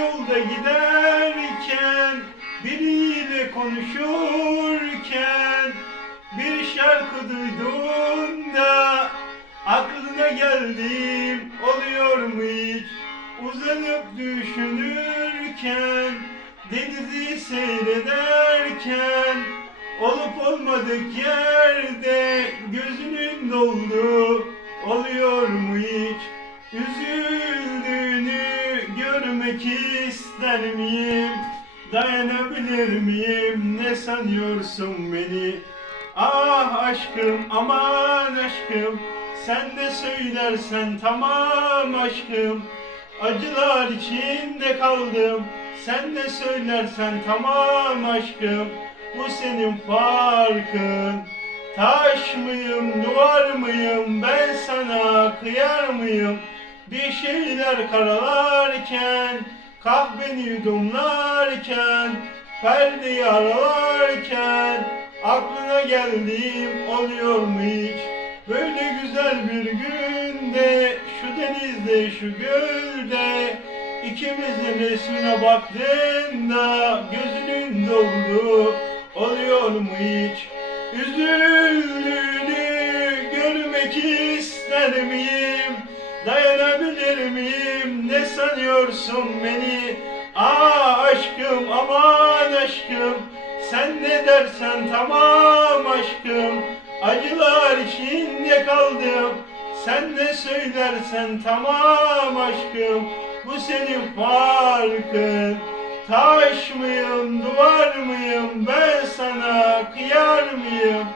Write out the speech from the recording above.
Yolda giderken biriyle konuşurken bir şarkı duyduğunda aklına geldim oluyor mu hiç? Uzanıp düşünürken denizi seyrederken olup olmadık yerde gözünün doldu oluyor mu hiç? Üzüldüğünü görmek ister miyim? Dayanabilir miyim? Ne sanıyorsun beni? Ah aşkım aman aşkım. Sen de söylersen tamam aşkım. Acılar içinde kaldım. Sen de söylersen tamam aşkım. Bu senin farkın. Taş mıyım duvar mıyım? Ben sana kıyar mıyım Bir şeyler karalarken Kahveni yudumlarken Perdeyi aralarken Aklına geldiğim oluyor mu hiç? Böyle güzel bir günde Şu denizde şu gölde ikimizin resmine baktığında Gözünün doldu oluyor mu hiç? Üzüldüğünü görmek ister miyim Dayanabilir miyim? Ne sanıyorsun beni? Ah aşkım aman aşkım. Sen ne dersen tamam aşkım. Acılar içinde kaldım. Sen ne söylersen tamam aşkım. Bu senin farkın. Taş mıyım duvar mıyım? Ben sana kıyar mıyım